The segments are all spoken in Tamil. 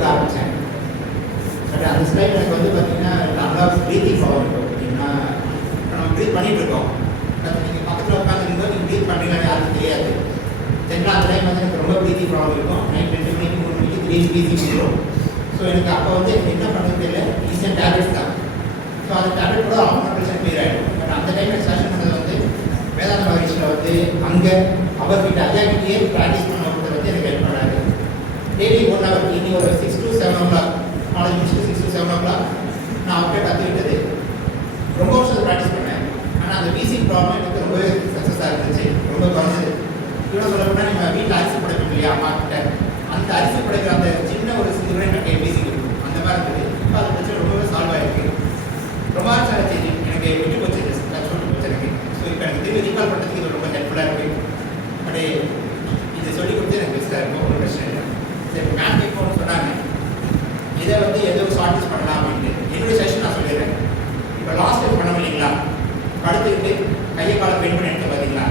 கற்றுக்க ஆரம்பித்தேன். பட் அந்த ஸ்டைல் எனக்கு வந்து பார்த்தீங்கன்னா நல்லா ப்ரீத்திங் ஃபாலோ இருக்கும். அப்படின்னா நம்ம ப்ரீத் பண்ணிகிட்டு இருக்கோம், பட் நீங்கள் பக்கத்தில் உட்காந்துருந்தோம் நீங்கள் ப்ரீத் பண்ணுறீங்கன்னு யாருக்கும் தெரியாது. ஜென்ரலாக அந்த டைம் வந்து எனக்கு ரொம்ப ப்ரீத்திங் ப்ராப்ளம் இருக்கும். நைட் 2 மணிக்கு 3 மணிக்கு திடீர்னு ப்ரீத்திங் வந்துடும். ஸோ எனக்கு அப்போ வந்து எனக்கு என்ன பண்ணுறது தெரியல, ஈஸியாக டேப்லெட்ஸ் தான். ஸோ அந்த டேப்லெட் கூட 100% கிளியர் ஆகிடும். பட் அந்த டைமில் செஷன் பண்ணது வந்து வேதாந்த மகரிஷியில் வந்து அங்கே அவர்கிட்ட ஐயாக்கிட்டே ப்ராக்டிஸ் பண்ணுறது வந்து எனக்கு ஹெல்ப் பண்ணாரு. டெய்லி 1 hour, இன்னி ஒரு 6 to 7 o'clock, நாளைக்கு முடிச்சுட்டு 6 to 7 o'clock நான் அவர்கிட்ட கற்றுக்கிட்டது. ரொம்ப வருஷம் ப்ராக்டிஸ் பண்ணேன். ஆனால் அந்த வீசிங் ப்ராப்ளம் எனக்கு ரொம்பவே சக்ஸஸாக இருந்துச்சு, ரொம்ப குறைஞ்சது. இவ்வளோ சொல்ல போனால் நம்ம வீட்டில் அரிசி படைப்போம் இல்லையா அம்மா கிட்ட, அந்த அரிசி படைக்கிற அந்த சின்ன ஒரு சிறுவரை எனக்கு வீசிங் இருக்கும், அந்த மாதிரி இருந்தது. இப்போ அது பிரச்சனை ரொம்பவே சால்வ் ஆகிருக்கு. ரொம்ப ஆச்சு எனக்கு விட்டு போச்சு, டச் விட்டு போச்சு எனக்கு. ஸோ இப்போ எனக்கு திரும்பி ரீகால் பண்ணுறதுக்கு இது ரொம்ப ஹெல்ப்ஃபுல்லாக இருக்குது. அப்படியே இதை சொல்லிக் கொடுத்து எனக்கு பெஸ்ட்டாக இருக்கும், ஒரு பிரச்சனை இல்லை. சரி, மேம் கேட்போம்னு சொன்னாங்க, இதை வந்து ஏதோ ஷார்டேஜ் பண்ணலாம் அப்படின்ட்டு. என்னுடைய செஷன் நான் சொல்லிடுறேன். இப்போ லாஸ்ட் டைம் பண்ண முடியுங்களா, படுத்துக்கிட்டு கையை காலை பெண்ட் பண்ணி எடுத்து பார்த்தீங்களா,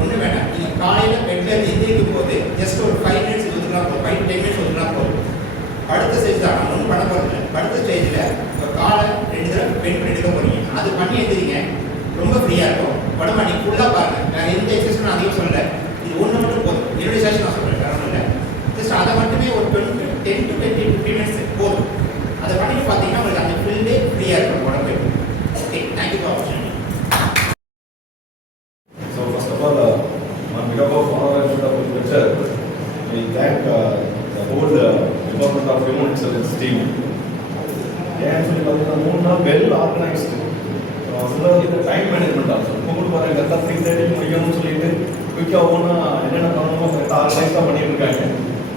ஒன்றும் வேண்டாம். நீங்கள் காலையில் பெட்டில் எந்திரிக்கும் போது ஜஸ்ட் ஒரு 5 minutes ஒதுக்கலாம் போதும், 5 to 10 minutes ஒதுக்கலாம் போதும். அடுத்த ஸ்டேஜ் தான், நான் ஒன்றும் பண்ண போகிறதில்ல. அடுத்த ஸ்டேஜில் ஒரு காலை 2 தடவை பெண்ட் பண்ணி எடுக்க போகிறீங்க. அது பண்ணி எழுந்திரிங்க, ரொம்ப ஃப்ரீயாக இருக்கும். உடம்பு நீங்கள் ஃபுல்லாக பாருங்கள். நான் எந்த எக்ஸசைஸ் நான் அதிகம் சொல்லலை, இது ஒன்று மட்டும் போதும். என்னுடைய செஷன் நான் சொல்கிறேன், வேறு ஒன்றும் இல்லை. ஜஸ்ட் அதை மட்டுமே ஒரு 10 to 15 minutes போதும். அதை பண்ணிட்டு பார்த்தீங்கன்னா உங்களுக்கு அந்த ஃபுல் டே ஃப்ரீயாக இருக்கும் உடம்பு. ஓகே, தேங்க்யூ ஃபார் வாட்சிங். So first of all, on behalf of all our lecture, we thank the whole Department of Human Excellence team. ஏன்னு சொல்லி பார்த்தீங்கன்னா 3 நாள் வெல் ஆர்கனைஸ்டு. இந்த டைம் மேனேஜ்மெண்ட் ஆகும். இப்போ கூட பாருங்க, கரெக்டாக 3:30 முடிக்கணும்னு சொல்லிட்டு குயிக்காக ஒவ்வொன்றா என்னென்ன பண்ணணுமோ கரெக்டாக ஆர்கனைஸாக பண்ணிட்டு இருக்காங்க.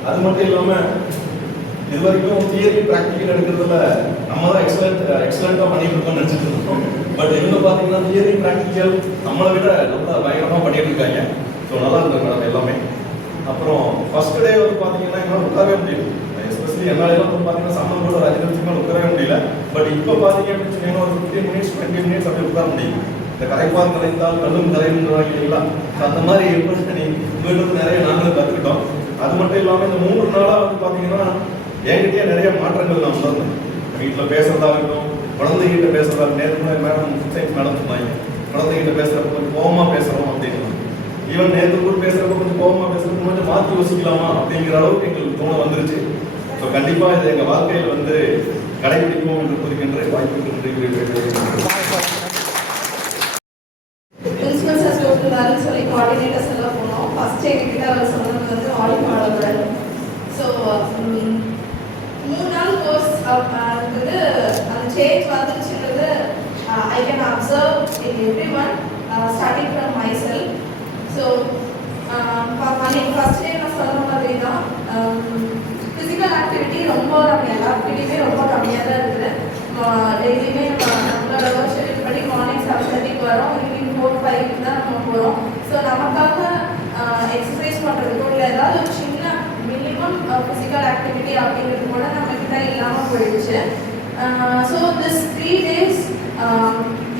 அது மட்டும் இல்லாமல் இது வரைக்கும் தியரி ப்ராக்டிக்கல் எடுக்கிறதுல நம்ம தான் எக்ஸலண்ட்டாக பண்ணிட்டு இருக்கோம்னு நினச்சிட்டு இருக்கோம். பட் இவங்க பார்த்தீங்கன்னா தியரி ப்ராக்டிக்கல் நம்மளை விட நல்லா பயங்கரமாக பண்ணிட்டு இருக்காங்க. ஸோ நல்லா இருந்தது மேடம் எல்லாமே. அப்புறம் ஃபர்ஸ்ட் டே வந்து பார்த்தீங்கன்னா என்னால் உட்காரவே முடியல. எஸ்பெஷலி என்னால வந்து பார்த்தீங்கன்னா சம்மன் கூட ஒரு 5 நிமிஷத்துக்கு உட்காரவே முடியல. பட் இப்போ பார்த்தீங்க அப்படின்னு சொன்னீங்கன்னா ஒரு 15 minutes 20 minutes அப்படி உட்கார முடியும். இந்த கரைப்பான் கலைந்தால் கல்லும் கரைன்றாங்க இல்லைங்களா, அந்த மாதிரி எப்படி உங்கள்கிட்ட நிறைய நாங்களும் கற்றுக்கிட்டோம். அது மட்டும் இல்லாமல் இந்த 3 நாளாக வந்து பார்த்தீங்கன்னா என்கிட்டயே நிறைய மாற்றங்கள் நான் உணர்ந்தேன். வீட்டில் பேசுறதா இருக்கட்டும், குழந்தைகிட்ட பேசுறதா, நேற்று மேடம் சயின்ஸ் மேடம் சொன்னாங்க, குழந்தைகிட்ட பேசுறப்ப கொஞ்சம் கோபமாக பேசுகிறோம் அப்படின்னு. ஈவன் நேற்று கூட பேசுகிறப்ப கொஞ்சம் கோபமாக பேசுகிறப்ப கொஞ்சம் மாற்றி யோசிக்கலாமா அப்படிங்கிற அளவுக்கு எங்களுக்கு தோண வந்துருச்சு. ஸோ கண்டிப்பாக இது எங்கள் வாழ்க்கையில் வந்து கடைபிடிப்போம் என்று கூறுகின்ற வாய்ப்பு பிரின்சிபல் சார் சொல்லியிருந்தாருன்னு சொல்லி கோஆர்டினேட்டர்ஸ் எல்லாம் போனோம். ஃபர்ஸ்ட் எங்ககிட்ட அவர் சொன்னது வந்து ஆலிமாளர். ஸோ 3 நாள் கோர்ஸ் வந்து அந்த சேஞ்ச் வந்துருச்சுன்றது I can observe in every one starting from myself. So first day நான் சொல்கிற மாதிரி தான் ஃபிசிக்கல் ஆக்டிவிட்டி ரொம்ப நம்ம எல்லாருக்கிட்டையுமே ரொம்ப கம்மியாக தான் இருக்குது. டெய்லியுமே நம்மளோட ஒர்க் ஷெட்யூல் படி மார்னிங் 7:30 வரோம், ஈவினிங் 4-5 தான் நம்ம போகிறோம். ஸோ நமக்காக எக்ஸசைஸ் பண்ணுறதுக்கோ இல்லை ஏதாவது ஒரு சின்ன மினிமம் ஃபிசிக்கல் ஆக்டிவிட்டி அப்படிங்கிறது கூட நம்மக்கிட்ட இல்லாமல் போயிடுச்சு. ஸோ திஸ் 3 days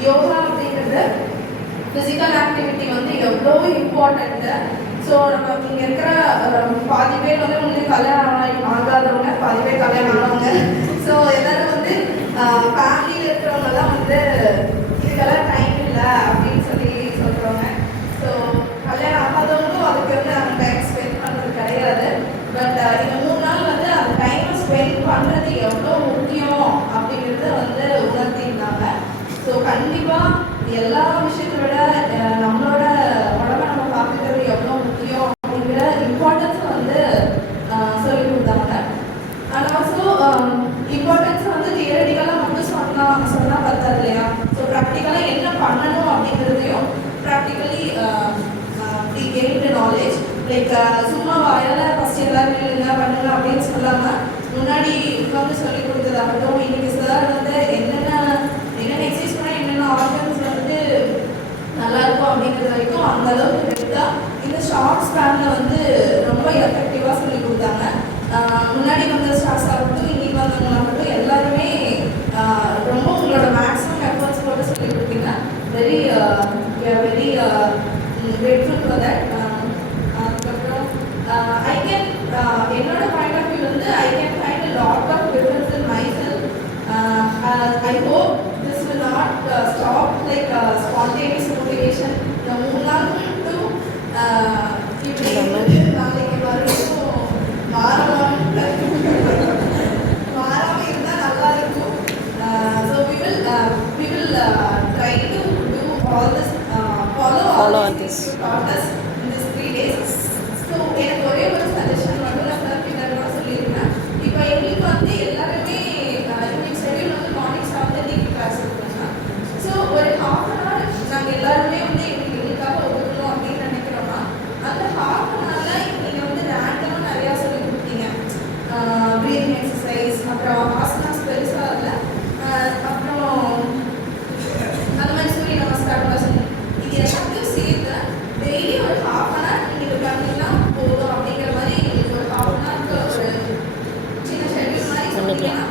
யோகா அப்படிங்கிறது ஃபிசிக்கல் ஆக்டிவிட்டி வந்து எவ்வளோ இம்பார்ட்டண்ட்டு. ஸோ நம்ம இங்கே இருக்கிற பாதி பேர் வந்து உங்களுக்கு கல்யாணம் ஆகாதவங்க, பாதி பேர் கல்யாணம் ஆனவங்க. ஸோ எல்லாரும் வந்து ஃபேமிலியில் இருக்கிறவங்கலாம் வந்து இதுக்கெல்லாம் டைம் இல்லை அப்படின்னு சொல்லி சொல்கிறவங்க. ஸோ கல்யாணம் ஆகாதவங்களும் அதுக்கு வந்து நம்ம டைம் ஸ்பெண்ட் பண்ணுறது கிடையாது. பட் இந்த 3 நாள் வந்து அந்த டைமை ஸ்பெண்ட் பண்ணுறது எவ்வளோ முக்கியம் அப்படிங்கிறத வந்து உணர்த்திருந்தாங்க. ஸோ கண்டிப்பாக எல்லா விஷயத்தை விட நம்மளோட உடம்பை நம்ம பார்த்துக்கிறது எவ்வளோ முக்கியம் அப்படிங்கிற இம்பார்ட்டன்ஸை வந்து சொல்லி கொடுத்தாங்க. அண்ட் ஆல்சோ இம்பார்ட்டன்ஸை வந்து தியரட்டிக்கலாக மட்டும் சொன்னால் பத்தாது இல்லையா. ஸோ ப்ராக்டிக்கலாக என்ன பண்ணணும் அப்படிங்கிறதையும் practically we gain knowledge. Like சும்மா வாயால் ஃபஸ்ட் எல்லாரும் என்ன பண்ணுங்க அப்படின்னு சொல்லாமல் முன்னாடி உட்காந்து சொல்லி கொடுத்ததாகட்டும். இன்னைக்கு சார் வந்து என்னென்ன எக்ஸசைஸ் பண்ணால் என்னென்ன ஆர்கன்ஸ் வந்து நல்லாயிருக்கும் அப்படிங்கிறது வரைக்கும் அந்த அளவுக்கு எடுத்தால் இந்த ஷார்ட் ஸ்பேனில் வந்து ரொம்ப எஃபெக்டிவாக சொல்லி கொடுத்தாங்க. முன்னாடி வந்த ஸ்டாஃப்ஸ் ஆகட்டும், இன்னைக்கு வந்தவங்களாகட்டும் எல்லாருமே ரொம்ப உங்களோட மேக்ஸிமம் எஃபர்ட்ஸ் போட்டு சொல்லி கொடுத்தீங்க. Very very grateful for that. அதுக்கப்புறம் ஐ கேன் என்னோட பாயிண்ட் ஆஃப் வியூ வந்து I can find lot I hope this will not stop like spontaneous motivation. இந்த 3 நாள் மட்டும் இப்படி நாளைக்கு வரைக்கும் மாறாம இருந்தால் நல்லா இருக்கும். So we will try to do all this follow all these things you taught us in these 3 days. So எனக்கு ஒரே ஒரு சஜஷன் மட்டும் நான் சார் கிட்ட நான் சொல்லியிருக்கேன். இப்போ எங்களுக்கு வந்து எல்லாருமே யூனிட் ஷெட்யூல் வந்து மார்னிங் 7:30 கிளாஸ் இருக்குங்க. ஸோ ஒரு half an hour நாங்கள் எல்லாருமே வந்து எங்களுக்காக ஒதுக்கணும் அப்படின்னு நினைக்கிறோம்னா அந்த half an hourல நீங்கள் வந்து ரேண்டமாக நிறையா சொல்லி கொடுத்தீங்க. ப்ரீதிங் எக்ஸசைஸ், அப்புறம் ஆசனாஸ் பெருசாக இல்லை, அப்புறம் அந்த மாதிரி சூரிய நமஸ்காரம் சொல்லி இது எல்லாத்தையும் சேர்த்து டெய்லி ஒரு half an hour நீங்கள் பண்ணிங்கன்னா போதும் அப்படிங்கிற மாதிரி எங்களுக்கு ஒரு half an hour ஒரு சின்ன ஷெட்யூல் மாதிரி சொன்னீங்கன்னா